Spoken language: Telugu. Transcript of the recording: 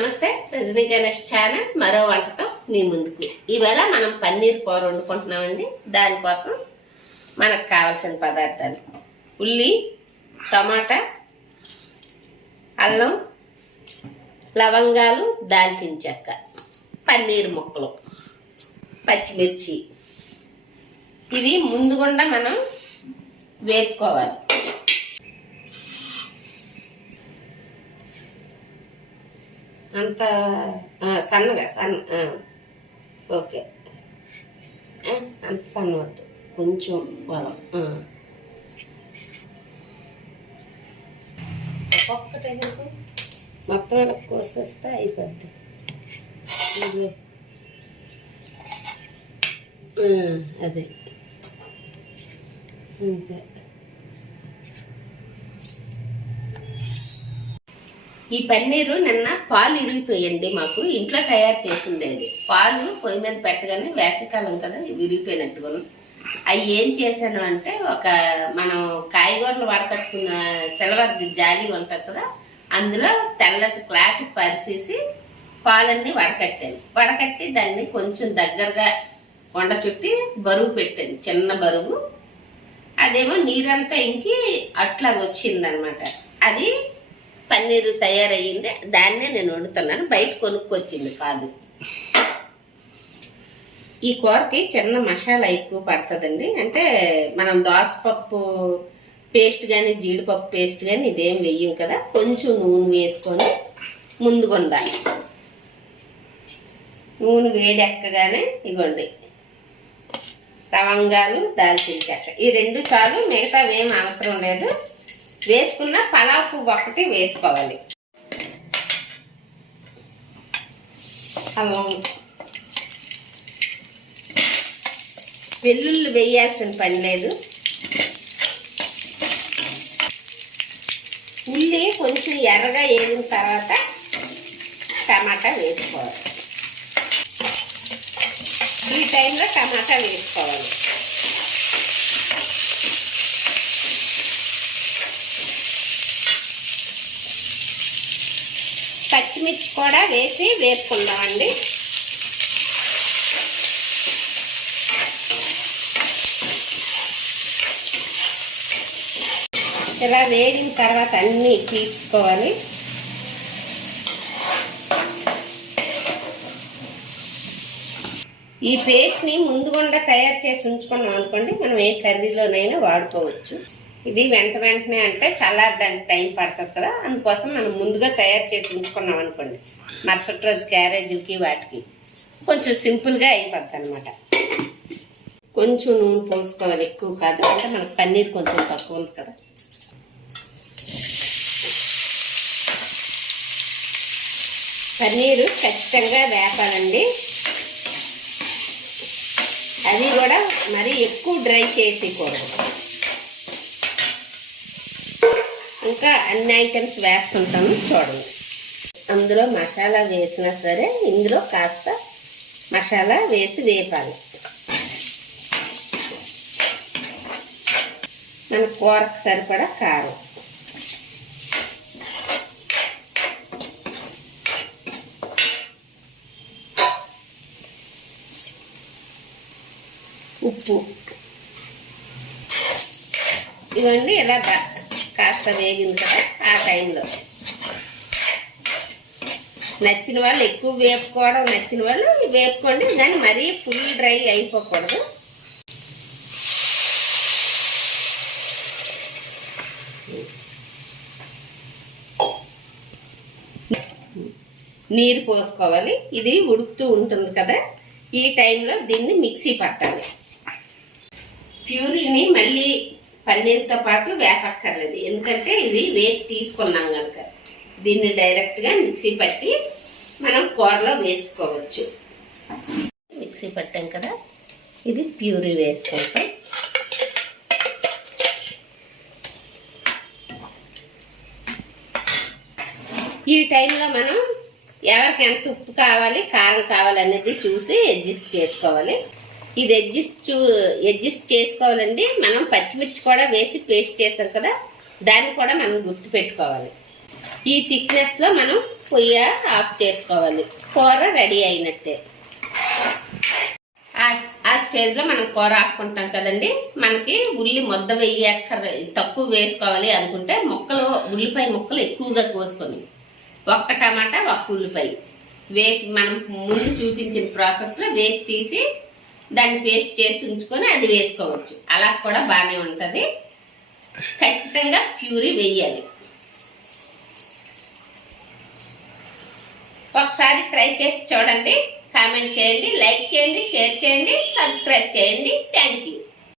నమస్తే రజనీ గణేష్ ఛానల్ మరో వంటతో మీ ముందుకు. ఈవేళ మనం పన్నీర్ కూర వండుకుంటున్నామండి. దానికోసం మనకు కావాల్సిన పదార్థాలు: ఉల్లి, టమాటా, అల్లం, లవంగాలు, దాల్చిన చెక్క, పన్నీర్ ముక్కలు, పచ్చిమిర్చి. ఇవి ముందుగుండా మనం వేపుకోవాలి. అంత సన్నగా ఓకే, అంత సన్న వద్దు, కొంచెం వలం. ఒక్కొక్కటే మొత్తం ఇలా కోసేస్తే అయిపోద్ది. అదే అంతే. ఈ పన్నీరు నిన్న పాలు విరిగిపోయండి. మాకు ఇంట్లో తయారు చేసింది అది. పాలు పొయ్యి మీద పెట్టగానే వేసవికాలం కదా విరిగిపోయినట్టుగా. అవి ఏం చేశాను అంటే, మనం కాయగూరలు వడకట్టుకున్న సిల్వర్ జాలి ఉంటుంది కదా, అందులో తెల్లటి క్లాత్ పరిసేసి పాలన్నీ వడకట్టి దాన్ని కొంచెం దగ్గరగా వండ చుట్టి బరువు పెట్టాను, చిన్న బరువు. అదేమో నీరంతా ఇంకి అట్లాగా వచ్చిందనమాట. అది పన్నీరు తయారయ్యింది. దాన్నే నేను వండుతున్నాను, బయట కొనుక్కొచ్చింది కాదు. ఈ కూరకి చిన్న మసాలా ఎక్కువ పడుతుందండి. అంటే మనం దోసపప్పు పేస్ట్ కానీ జీడిపప్పు పేస్ట్ కానీ ఇదేం వెయ్యం కదా. కొంచెం నూనె వేసుకొని ముందుగుండాలి. నూనె వేడెక్కగానే ఇగోండి లవంగాలు, దాల్చిన చెక్క, ఈ రెండు చాలు, మిగతా ఏం అవసరం లేదు. వేసుకున్న పలావ్ పువ్వు ఒకటి వేసుకోవాలి. అల్లం, వెల్లుల్లి వేయాల్సిన పని లేదు. ఉల్లి కొంచెం ఎర్రగా వేగిన తర్వాత టమాటా వేసుకోవాలి. ఈ టైంలో టమాటా వేసుకోవాలి. పచ్చిమిర్చి కూడా వేసి వేపుకుందామండి. ఇలా వేగిన తర్వాత అన్నీ తీసుకోవాలి. ఈ పేస్ట్ని ముందుగుండా తయారు చేసి ఉంచుకున్నాం అనుకోండి, మనం ఏ కర్రీలోనైనా వాడుకోవచ్చు. ఇది వెంటనే అంటే చల్లారడానికి టైం పడుతుంది కదా, అందుకోసం మనం ముందుగా తయారు చేసి ఉంచుకున్నాం అనుకోండి, మరుసటి రోజు క్యారేజీలకి వాటికి కొంచెం సింపుల్గా అయిపోద్ది అనమాట. కొంచెం నూనె పోసుకోవాలి, ఎక్కువ కాదు, అంటే మనకు పన్నీర్ కొంచెం తక్కువ ఉంది కదా. పన్నీరు ఖచ్చితంగా వేపాలండి. అది కూడా మరీ ఎక్కువ డ్రై చేసేయకూడదు. ఇంకా అన్ని ఐటమ్స్ వేస్తుంటాము చూడండి. అందులో మసాలా వేసినా సరే ఇందులో కాస్త మసాలా వేసి వేపాలి. మన కూరకు సరిపడా కారం, ఉప్పు, ఇవన్నీ ఇలా కాస్త వేగింది కదా, ఆ టైంలో నచ్చిన వాళ్ళు ఎక్కువ వేపుకోవడం, నచ్చిన వాళ్ళు వేపుకోండి, కానీ మరీ ఫుల్ డ్రై అయిపోకూడదు. నీరు పోసుకోవాలి. ఇది ఉడుకుతూ ఉంటుంది కదా, ఈ టైంలో దీన్ని మిక్సీ పట్టాలి. ప్యూరీని మళ్ళీ పన్నీర్తో పాటు వేపక్కర్లేదు, ఎందుకంటే ఇవి వేసి తీసుకున్నాం కనుక. దీన్ని డైరెక్ట్గా మిక్సీ పట్టి మనం కూరలో వేసుకోవచ్చు. మిక్సీ పట్టాం కదా, ఇది ప్యూరీ వేసుకుంటాం. ఈ టైంలో మనం ఎవరికి ఎంత ఉప్పు కావాలి, కారం కావాలి అనేది చూసి అడ్జస్ట్ చేసుకోవాలి. ఇది అడ్జస్ట్ చేసుకోవాలండి. మనం పచ్చిమిర్చి కూడా వేసి పేస్ట్ చేసాం కదా, దాన్ని కూడా మనం గుర్తు పెట్టుకోవాలి. ఈ థిక్నెస్ లో మనం పొయ్యి ఆఫ్ చేసుకోవాలి. కూర రెడీ అయినట్టే. ఆ స్టేజ్లో మనం కూర ఆపుకుంటాం కదండి. మనకి ఉల్లి ముద్ద తక్కువ వేసుకోవాలి అనుకుంటే ఉల్లిపాయ ముక్కలు ఎక్కువగా కోసుకొని, ఒక్క టమాటా, ఒక్క ఉల్లిపాయ వేపి, మనం ముందు చూపించిన ప్రాసెస్లో వేపి తీసి దాన్ని పేస్ట్ చేసి ఉంచుకొని అది వేసుకోవచ్చు. అలా కూడా బాగానే ఉంటుంది. ఖచ్చితంగా ప్యూరీ వేయాలి. ఒకసారి ట్రై చేసి చూడండి. కామెంట్ చేయండి, లైక్ చేయండి, షేర్ చేయండి, సబ్స్క్రైబ్ చేయండి. Thank you.